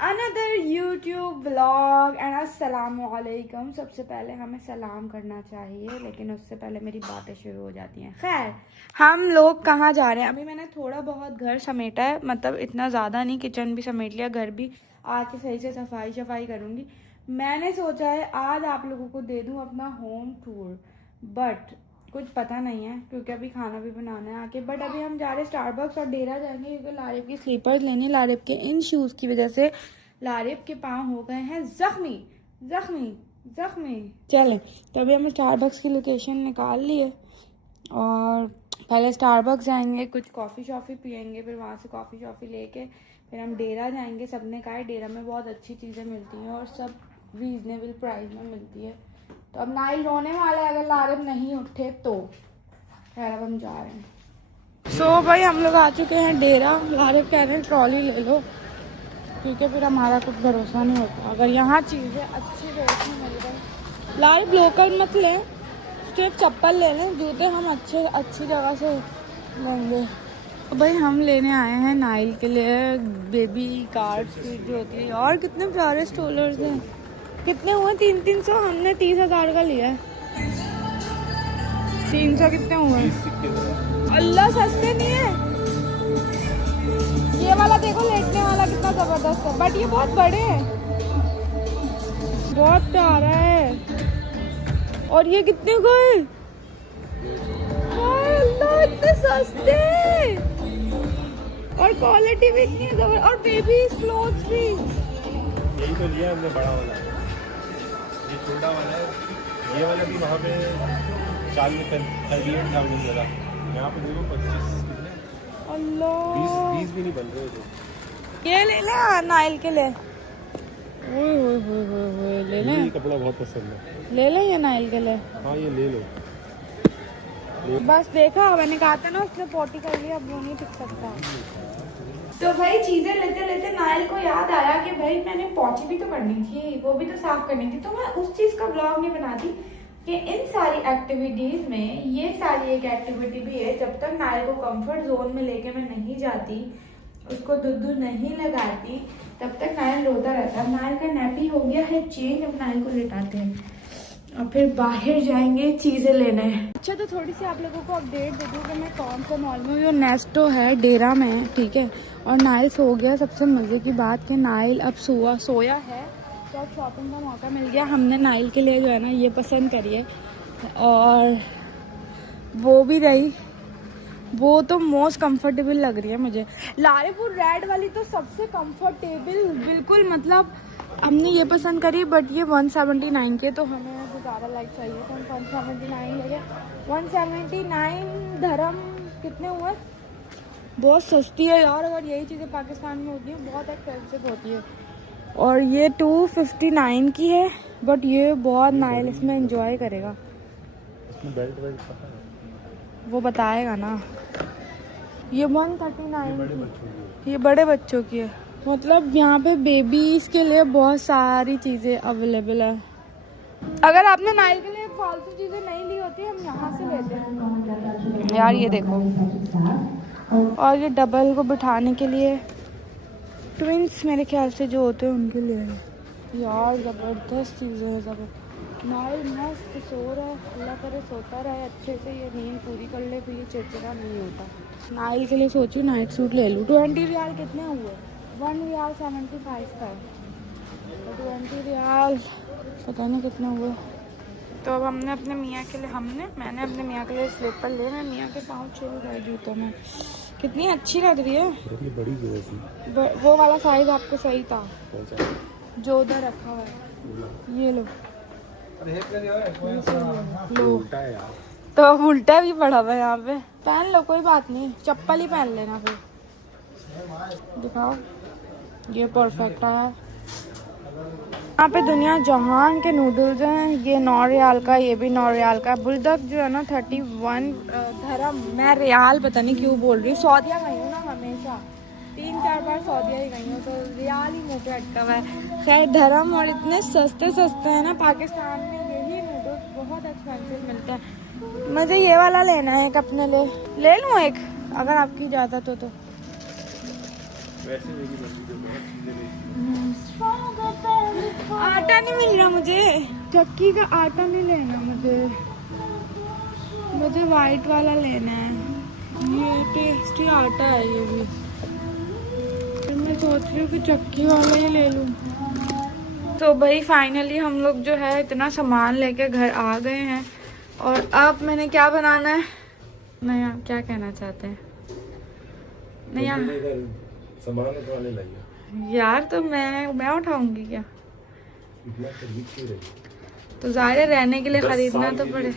Another YouTube vlog and अस्सलामुअलैकुम। सबसे पहले हमें सलाम करना चाहिए, लेकिन उससे पहले मेरी बातें शुरू हो जाती हैं। खैर, हम लोग कहाँ जा रहे हैं? अभी मैंने थोड़ा बहुत घर समेटा है, मतलब इतना ज़्यादा नहीं, किचन भी समेट लिया, घर भी आके सही से सफाई करूँगी। मैंने सोचा है आज आप लोगों को दे दूँ अपना होम टूर, बट कुछ पता नहीं है क्योंकि अभी खाना भी बनाना है आके। बट अभी हम जा रहे हैं स्टारबक्स और डेरा जाएंगे क्योंकि लारिब की स्लीपर्स लेनी। लारिब के इन शूज़ की वजह से लारिब के पाँव हो गए हैं जख्मी जख्मी जख्मी। चलें, तो अभी हम स्टारबक्स की लोकेशन निकाल लिए और पहले स्टारबक्स जाएंगे, कुछ कॉफ़ी शॉफ़ी पियेंगे, फिर वहाँ से कॉफ़ी शॉफ़ी लेके फिर हम डेरा जाएंगे। सबने कहा है डेरा में बहुत अच्छी चीज़ें मिलती हैं और सब रीज़नेबल प्राइस में मिलती है। तो अब नाइल रोने वाला है अगर लारिब नहीं उठे तो। खैर, अब हम जा रहे हैं। सो भाई, हम लोग आ चुके हैं डेरा। लारिब कह रहे हैं ट्रॉली ले लो क्योंकि फिर हमारा कुछ भरोसा नहीं होता अगर यहाँ चीज़ें अच्छी रेट में मिल गई। लारिब लोकल मत लें, सिर्फ चप्पल ले लें, जूते हम अच्छी जगह से लेंगे। तो भाई हम लेने आए हैं नाइल के लिए बेबी कार्ड सीट जो होती है। और कितने प्यारे स्टोलर्स हैं। कितने हुए? 300 हमने 30,000 का लिया है। 300 कितने हुए? अल्लाह, सस्ते नहीं है। ये वाला देखो, लेटने वाला कितना जबरदस्त है, बट ये बहुत बड़े हैं, बहुत प्यारा है। और ये कितने का है? अल्लाह, इतने सस्ते और क्वालिटी भी इतनी जबरदस्त। और बेबी क्लोथ्स भी। यही तो लिया हमने, बड़ा वाला है, ये छोटा वाला है। ये वाला भी वहाँ पे 38,000 लगा, यहाँ पे देखो 25। अल्लाह, 20 भी नहीं बन रहे थे। ये ले ले नाइल के लिए। ले ले, ये कपड़ा बहुत पसंद है। ले ले ये नाइल के लिए। हाँ, ये ले लो। बस देखा, मैंने कहा था ना उसने पोटी कर लिया, अब वो नहीं टिक सकता। तो भाई चीजें लेते लेते नाइल को याद आया कि भाई मैंने पोटी भी तो करनी थी, वो भी तो साफ करनी थी। तो मैं उस चीज का ब्लॉग नहीं बनाती कि इन सारी एक्टिविटीज में ये सारी एक एक्टिविटी भी है। जब तक नाइल को कंफर्ट जोन में लेके मैं नहीं जाती, उसको दूध नहीं लगाती, तब तक नाइल रोता रहता है। नाइल का नैपी हो गया है चेंज, अब नाइल को लेटाते हैं और फिर बाहर जाएंगे चीजें लेने। अच्छा, तो थोड़ी सी आप लोगों को अपडेट दे दूँ कि मैं कौन सा मॉल में हूँ। जो नेस्टो है डेरा में है, ठीक है। और नाइल सो गया। सबसे मजे की बात कि नाइल अब सोया है, तो अब शॉपिंग का मौका मिल गया। हमने नाइल के लिए जो है ना ये पसंद करी है, और वो भी रही, वो तो मोस्ट कंफर्टेबल लग रही है मुझे। लारिब वो रेड वाली तो सबसे कंफर्टेबल बिल्कुल, मतलब हमने ये पसंद करी, बट ये 179 के, तो हमें जो ज़्यादा लाइक चाहिए तो हम 179 ले गए। 179 धर्म कितने हुए? बहुत सस्ती है यार। अगर यही चीज़ें पाकिस्तान में होती हैं बहुत एक्सपेंसिव होती है। और ये 259 की है, बट ये बहुत नाइल इसमें एंजॉय करेगा। इसमें बेल्ट वेल्ट पता है? वो बताएगा ना। ये 139 ये बड़े बच्चों की है। मतलब यहाँ पे बेबीज के लिए बहुत सारी चीज़ें अवेलेबल है। अगर आपने नाइल के लिए फालतू चीज़ें नहीं ली होती, हम यहाँ से लेते हैं यार। ये देखो, और ये डबल को बिठाने के लिए, ट्विंस मेरे ख्याल से जो होते हैं उनके लिए है यार। ज़बरदस्त चीज़ें है, ज़बरदस्त। नाइल मस्त सो रहा है, अल्लाह करे सोता रहे अच्छे से, ये नींद पूरी कर ले, फिर ये चिड़चिड़ा नहीं होता। नाइल के लिए सोची नाइट सूट ले लूँ। 20 रियाल कितने हुए? 1 रियाल 75 का है, 20 रियाल पता नहीं कितने हुए। तो अब हमने अपने मियाँ के लिए मैंने अपने मियाँ के लिए स्लीपर लिए। मैं मियाँ के पाँव छू गए जूतों में। कितनी अच्छी लग रही है। ये बड़ी थी। वो वाला साइज आपको सही था जो उधर रखा हुआ है। ये लो उल्टा है यार। तो उल्टा भी पड़ा हुआ है यहाँ पे। पहन लो, कोई बात नहीं, चप्पल ही पहन लेना। फिर दिखाओ, ये परफेक्ट है। यहाँ पे दुनिया जहान के नूडल्स हैं। ये 9 रियाल का, ये भी 9 रियाल का। बुलदक जो है ना 31 धर्म। मैं रियाल पता नहीं क्यों बोल रही हूँ, सऊदीया गई हूँ ना हमेशा, 3-4 बार सऊदीया ही गई हूँ, तो रियाल ही मुँह पे अटका हुआ है। खैर धर्म, और इतने सस्ते हैं ना पाकिस्तान में, यही नूडल्स बहुत एक्सपेंसिव मिलते हैं। मुझे ये वाला लेना है एक अपने लिए। ले लूँ एक, अगर आपकी इजाज़त हो तो। वैसे मेरी मर्जी तो बहुत चीजें देखी आटा नहीं मिल रहा मुझे, चक्की का आटा नहीं लेना मुझे वाइट वाला लेना है। ये टेस्टी आटा है ये भी, तो मैं सोच रही हूँ कि चक्की वाला ही ले लूँ। तो भाई फाइनली हम लोग जो है इतना सामान लेके घर आ गए हैं, और अब मैंने क्या बनाना है। नहीं आप क्या कहना चाहते हैं? नहीं यार, सामान उठाने लगे यार तो मैं उठाऊंगी क्या? इतना खरीद क्यों रही? तो ज़ाहिर है रहने के लिए खरीदना तो पड़े,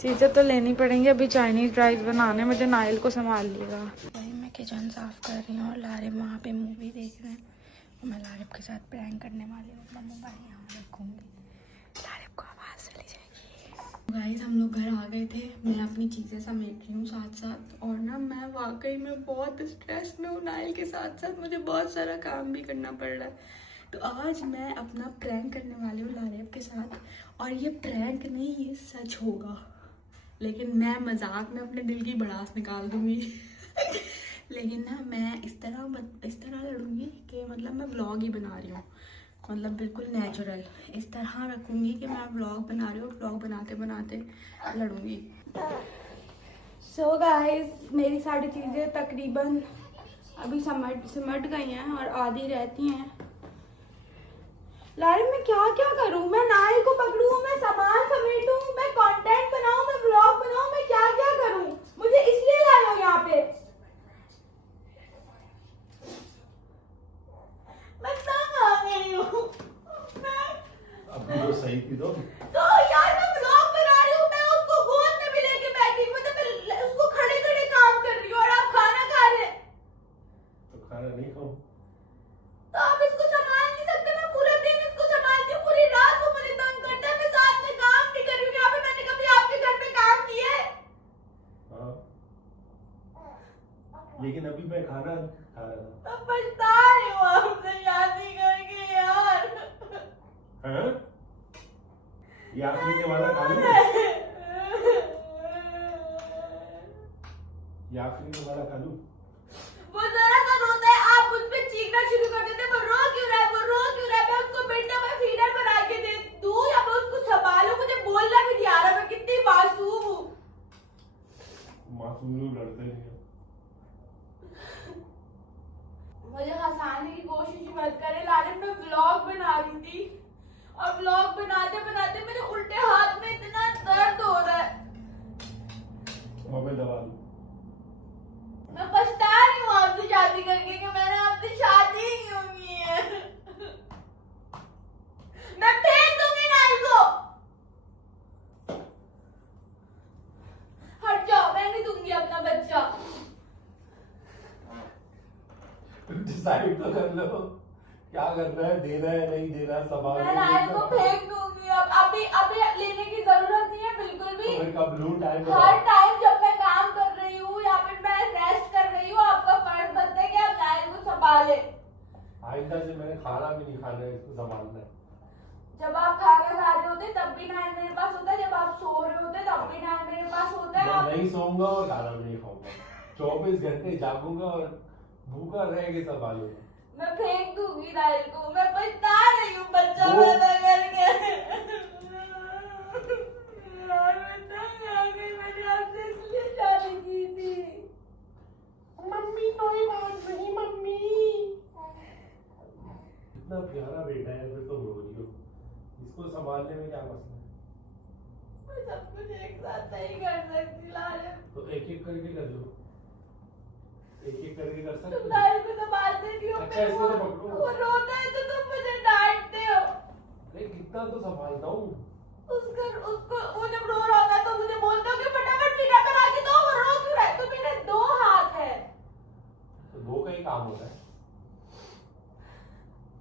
चीज़ें तो लेनी पड़ेंगी। अभी चाइनीज राइस बनाने, मुझे नाइल को संभाल लिएगा। भाई मैं किचन साफ कर रही हूँ और लारिब वहाँ पे मूवी देख रहे हैं, और मैं लारिब के साथ प्रैंक करने वाली हूँ। मैं मोबाइल यहाँ रखूँगी, लारिब को आवाज़ चली जाएगी। गाइस हम लोग घर आ गए थे, मैं अपनी चीज़ें समेट रही हूँ साथ साथ, और ना मैं वाकई में बहुत स्ट्रेस में हूँ। नाइल के साथ साथ मुझे बहुत सारा काम भी करना पड़ रहा है। तो आज मैं अपना प्रैंक करने वाली हूँ लारिब के साथ, और ये प्रैंक नहीं, ये सच होगा, लेकिन मैं मजाक में अपने दिल की भड़ास निकाल दूंगी। लेकिन ना मैं इस तरह लड़ूंगी कि मतलब मैं व्लॉग ही बना रही हूँ, मतलब बिल्कुल नेचुरल इस तरह रखूंगी कि मैं व्लॉग बना रही हूँ, व्लॉग बनाते बनाते लड़ूंगी। सो गाइस मेरी सारी चीज़ें तकरीबन अभी सिमट गई हैं और आधी रहती हैं। लारिब मैं क्या क्या करूं? मैं नाइल को पकड़ूं, मैं सामान समेटूं, मैं कंटेंट बनाऊं, मैं व्लॉग बनाऊं, मैं क्या क्या करूं? मुझे इसलिए लाए हो यहाँ पे? मैं तंग आ गई हूँ। अब तो सही थी तो यार मैं व्लॉग बना रही हूँ, मैं उसको गोद में भी लेके बैठी हूँ, मतलब मैं उसको खड़े खड़े काम कर रही हूँ, और आप खाना खा रहे हैं। तो खाना नहीं खाऊं? तो आप इसको संभाल नहीं सकते? मैं पूरा दिन इसको संभालती हूँ, पूरी रात को मुझे तंग करता है, मैं साथ में काम नहीं कर रही हूँ। यहाँ पे मैंने कभी आपके घर पे काम किया है? हाँ, लेकिन अभी मैं खाना खा रहा था। तो पछता रही हूँ आपसे शादी करके यार। हाँ? ये आखिरी के वाला खा लूं? ये आखिरी के वाला खा लूं? वो जरा सा रोता है, आप मुझ पे चीखना शुरू कर देते हैं, वो रो क्यों रहा है, वो रो क्यों रहा है? मैं उसको बेटा मैं फीडर बना के दे दूं या मैं उसको संभालूं? मुझे बोलना भी नहीं आ रहा, मैं कितनी मासूम हूँ। मासूम लोग लड़ते नहीं हैं। मुझे हंसाने की कोशिश मत करे लारिब, मैं व्लॉग बना रही थी, और व्लॉग बनाते बनाते मेरे उल्टे हाथ में इतना दर्द हो रहा है। मैं दबा दूं? मैं पछता रही हूँ आपसे शादी करके कि मैंने आपसे शादी ही क्यों की है। मैं फेंक दूंगी नाइल को। हट जाओ, मैं नहीं दूंगी अपना बच्चा। डिसाइड तो कर लो क्या करना है, देना है नहीं देना, संभाल मैं नाइल को फेंक दूंगी। अब अभी लेने की जरूरत नहीं है बिल्कुल भी। हर टाइम जब मैं काम कर रही हूँ या फिर मैं रेस्ट कर रही हूँ, आपका फर्ज बनता है कि आप नाइल को संभाले। आइंदा से मैंने खाना भी नहीं खाना है, इसको संभालना है। जब आप खाना खा रहे होते तब भी नाइल मेरे पास होता है, जब आप सो रहे होते तब भी नाइल मेरे पास होता है। मैं नहीं सोऊंगा और खाना भी नहीं खाऊंगा, 24 घंटे जागूंगा और भूखा रह के संभालूंगा। मैं फेंक दूंगी नाइल को, मैं पछता रही हूँ बच्चा पैदा करके। यार मैं तंग आ गई, मैंने आपसे इसलिए शादी की थी। मम्मी कोई बात नहीं मम्मी। इतना प्यारा बेटा है फिर तुम रो रही हो, इसको संभालने में क्या मसला है? मैं सब कुछ एक साथ नहीं कर सकती लारिब। तो एक एक करके कर लो, एक एक करके कर सकते तुम हो। नाइल को संभालते नहीं हो। अच्छा इसको तो पकड़ो। वो रोता है तो तुम मुझे डांटते हो। अरे कितना तो संभालता हूँ। उसको वो जब रो रहा होता है तो मुझे बोलते हो कि फटाफट फीडर बना के दो, वो रो क्यों रहा है? तो मेरे 2 हाथ है। तो 2 का ही काम होता है,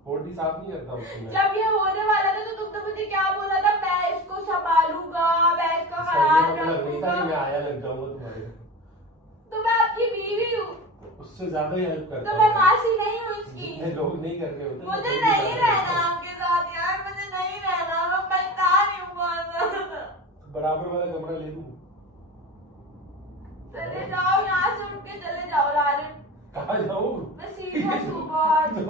40 साफ नहीं करता उसको मैं। जब ये होने वाला था तो तुमने मुझे क्या बोला था? मैं इसको संभालूंगा, मैं इसका इसका ये ख्याल मतलब नहीं था रखूंगा। कि मैं आया लग जाऊंगा तुम्हारे। तो मैं आपकी बीवी हूँ, उससे ज्यादा ही हेल्प करता तो हूँ। मैं मासी नहीं हूँ इसकी। जितने लोग नहीं कर रहे होते मुझे नहीं रहना आपके साथ यार, मुझे नहीं रहना, मैं पछता रही हूँ बहुत ज्यादा। बराबर वाला कमरा ले लूं? चले जाओ यहाँ से, उठ के चले जाओ लारिब। कहाँ जाऊँ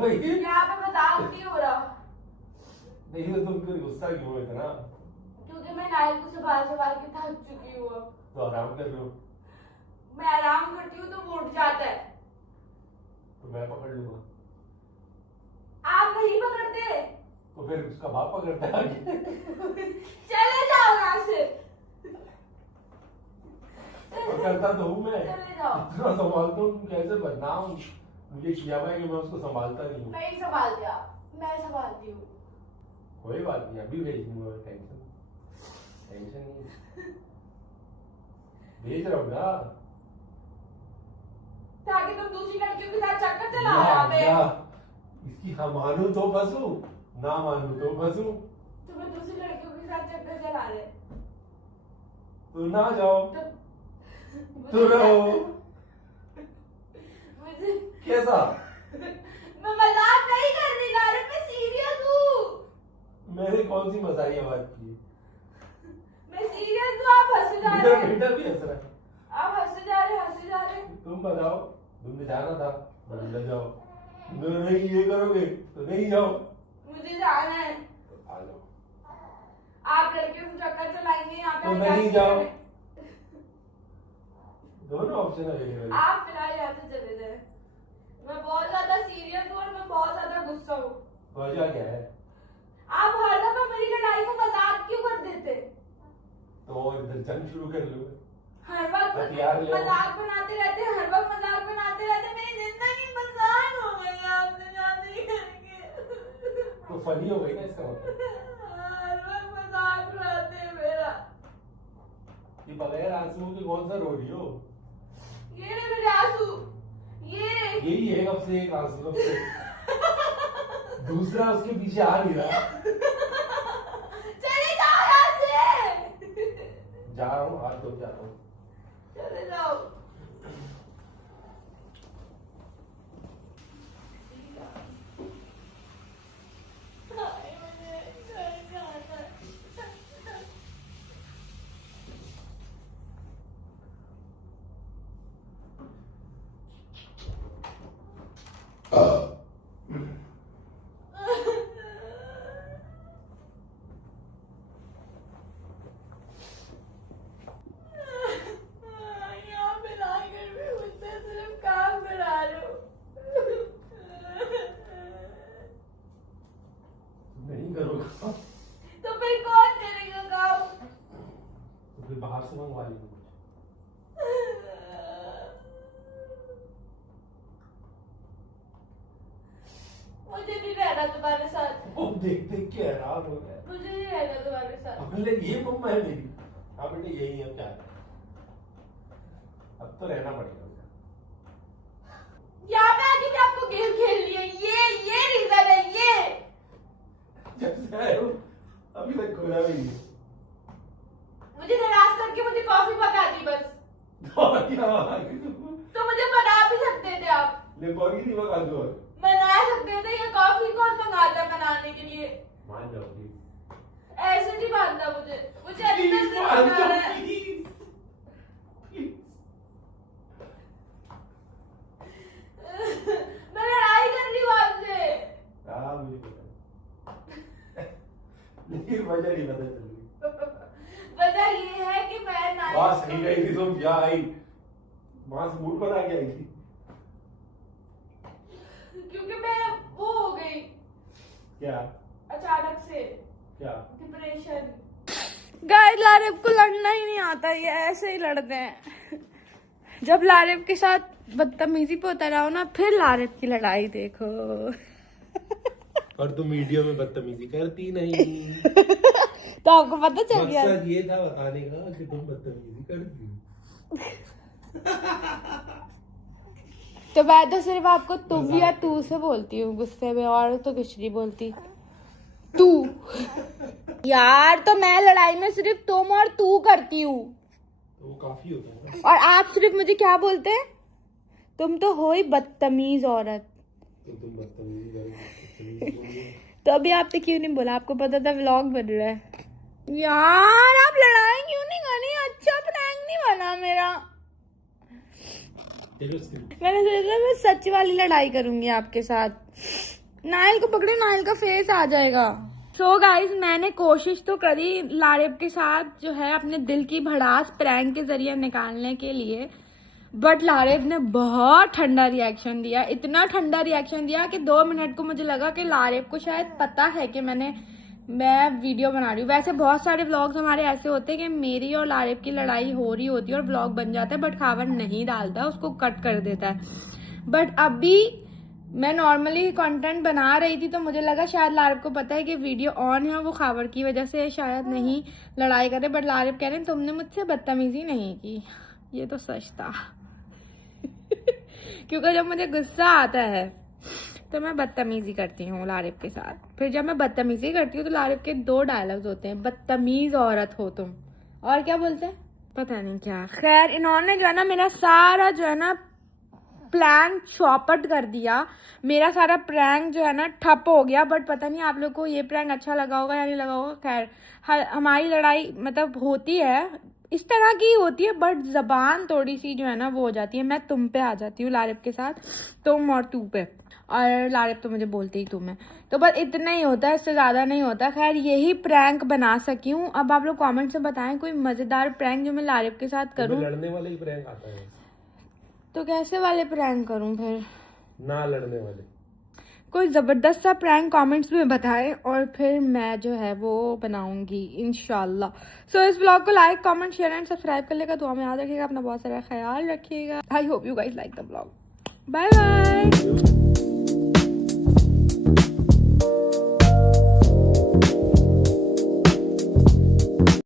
भाई यहाँ पे मजाक नहीं हो रहा। नहीं तो तुम फिर गुस्सा क्यों हो इतना? क्योंकि मैं नाइल को संभाल संभाल के थक चुकी हूँ अब। तो आराम कर लो। मैं आराम करती हूँ तो वो उठ जाता है। तो मैं पकड़ लूंगा। आप नहीं पकड़ते तो फिर उसका बाप पकड़ता है आगे। चले जाओ यहाँ से। पकड़ता तो हूँ मैं। चले जाओ। इतना संभालता हूँ, कैसे बदनाम मुझे किया हुआ है कि मैं उसको संभालता नहीं हूँ। नहीं संभालते आप, मैं संभालती हूँ। कोई बात नहीं, अभी भेज दूंगा। टेंशन नहीं, भेज रहा हूँ ना। ताकि तुम दूसरी लड़कियों के साथ चक्कर चला रहा पे। इसकी हाँ मानू तो फंसू, ना मानू तो फंसू। तुम्हें दूसरी लड़कियों के साथ चक्कर चला रहे। तो ना जाओ, तो रहो। मुझे कैसा? मैं मजाक नहीं कर रही लारे, मैं सीरियस हूँ। मैंने कौन सी मजाकिया बात की? मैं सीरियस हूँ, आप हंसे जा रहे हैं। बेटा भी हंस रहा है। आप हंसे जा रहे, हंसे जा रहे। तुम बताओ, तुमने जाना था, बोले जाओ। नहीं ये करोगे तो नहीं जाओ। मुझे जाना है। आ जाओ। आप लड़कियों को चक्कर चलाएंगे यहाँ पे। तो नहीं जाओ। दोनों ऑप्शन है। आप फिलहाल यहाँ से चले जाए। मैं बहुत ज्यादा सीरियस हूँ और मैं बहुत ज्यादा गुस्सा हूँ। वजह क्या है? आप हर दफा मेरी लड़ाई को मजाक क्यों कर देते? तो इधर जंग शुरू कर लो। हर वक्त हथियार ले आओ। मजाक बनाते रहते, हर वक्त मजाक बनाते रहते। मेरी जिंदगी मजाक हो गई, आपसे शादी करके। तो फनी हो गई ना इसका मतलब। हर वक्त मजाक उड़ाते हैं मेरा। ये बगैर आंसू के कौन सा रो रही हो? ये रे मेरे आंसू, ये यही है कब से एक आंसू, कब से दूसरा उसके पीछे आ नहीं रहा। चले जाओ यहाँ से। जा रहा हूँ, हाथ धो जा रहा हूँ। चले जाओ। नहीं करोगा तो फिर कौन करेगा काम? तो फिर बाहर से मंगवा लेंगे। मुझे नहीं रहना तुम्हारे साथ। वो देख देख के हैरान हो गया। मुझे नहीं रहना तुम्हारे साथ। अब बोले ये मम्मा है मेरी। हाँ बेटे यही है, क्या है? अब तो रहना पड़ेगा। यहाँ पे आके भी आपको गेम खेलनी है, ये रीजन है। ये जब से आए हो अभी तक खोला भी नहीं। मुझे नाराज करके मुझे कॉफी पका दी बस। और क्या आ गई तुम? तो मुझे बना भी सकते थे आप। ले कॉफी नहीं मंगा दो। बना सकते थे। ये कॉफी कौन मंगाता है बनाने के लिए? मान जाओ प्लीज। ऐसे नहीं मानना मुझे अंदर प्लीज से मान मना रहा जाओ है। प्लीज। मैं लड़ाई कर रही हूँ आपसे। हाँ मुझे पता है। लेकिन वजह नहीं पता चल रही। वजह ये है कि मैं ना वहाँ सही गई थी तुम, यहाँ आई वहां से मूड बना के आई थी। क्योंकि मैं वो हो गई क्या? अचानक से क्या? डिप्रेशन। गाइस लारिब को लड़ना ही नहीं आता, ये ऐसे ही लड़ते हैं। जब लारिब के साथ बदतमीजी पे उतर आओ ना, फिर लारिब की लड़ाई देखो। और तुम वीडियो में बदतमीजी करती नहीं। तो आपको पता चल गया। मकसद ये था बताने का कि तुम बदतमीजी करती हो। तो मैं तो सिर्फ आपको तुम या तू से बोलती हूँ गुस्से में, और तो कुछ नहीं बोलती। तू यार, तो मैं लड़ाई में सिर्फ तुम और तू करती हूँ। तो वो काफी होता है। और आप सिर्फ मुझे क्या बोलते हैं? तुम तो हो ही बदतमीज औरत। तो तुम बदतमीजी करोगे। तो अभी आपने क्यों नहीं बोला? आपको पता था व्लॉग बन रहा है। यार आप लड़ाई क्यों नहीं करी? अच्छा प्रैंक नहीं बना मेरा। देखो स्क्रीन। मैंने सोचा मैं सच वाली लड़ाई करूंगी आपके साथ। नायल को पकड़े, नायल का फेस आ जाएगा। सो गाइज, मैंने कोशिश तो करी लारिब के साथ जो है अपने दिल की भड़ास प्रैंक के जरिए निकालने के लिए, बट लारिब ने बहुत ठंडा रिएक्शन दिया, इतना ठंडा रिएक्शन दिया कि 2 मिनट को मुझे लगा कि लारिब को शायद पता है कि मैं वीडियो बना रही हूँ। वैसे बहुत सारे व्लॉग्स हमारे ऐसे होते हैं कि मेरी और लारिब की लड़ाई हो रही होती है और व्लॉग बन जाता है, बट खावर नहीं डालता, उसको कट कर देता है। बट अभी मैं नॉर्मली कंटेंट बना रही थी तो मुझे लगा शायद लारिब को पता है कि वीडियो ऑन है, वो खावर की वजह से शायद नहीं लड़ाई करे। बट लारिब कह रहे हैं तुमने मुझसे बदतमीजी नहीं की। ये तो सच था क्योंकि जब मुझे गुस्सा आता है तो मैं बदतमीजी करती हूँ लारिब के साथ। फिर जब मैं बदतमीजी करती हूँ तो लारिब के 2 डायलॉग्स होते हैं, बदतमीज औरत हो तुम, और क्या बोलते हैं पता नहीं क्या। खैर, इन्होंने जो है ना मेरा सारा जो है ना प्लान चौपट कर दिया, मेरा सारा प्रैंक जो है ना ठप हो गया। बट पता नहीं आप लोग को ये प्रैंक अच्छा लगा होगा या नहीं लगा होगा। खैर, हमारी लड़ाई मतलब होती है, इस तरह की होती है, बट जबान थोड़ी सी जो है ना वो हो जाती है। मैं तुम पे आ जाती हूँ लारिब के साथ, तुम और तू पे, और लारिब तो मुझे बोलती ही तुम है, तो बस इतना ही होता है, इससे ज़्यादा नहीं होता। खैर, यही प्रैंक बना सकी हूँ। अब आप लोग कमेंट से बताएं कोई मज़ेदार प्रैंक जो मैं लारिब के साथ करूँ। लड़ने वाले ही प्रैंक आता है, तो कैसे वाले प्रैंक करूँ फिर? ना लड़ने वाले कोई ज़बरदस्त सा प्रैंक कमेंट्स में बताएं और फिर मैं जो है वो बनाऊंगी इंशाल्लाह। सो इस ब्लॉग को like, comment, share and subscribe कर लेगा। दुआ में याद रखिएगा, अपना बहुत सारा ख्याल रखिएगा। I hope you guys like the blog. Bye bye.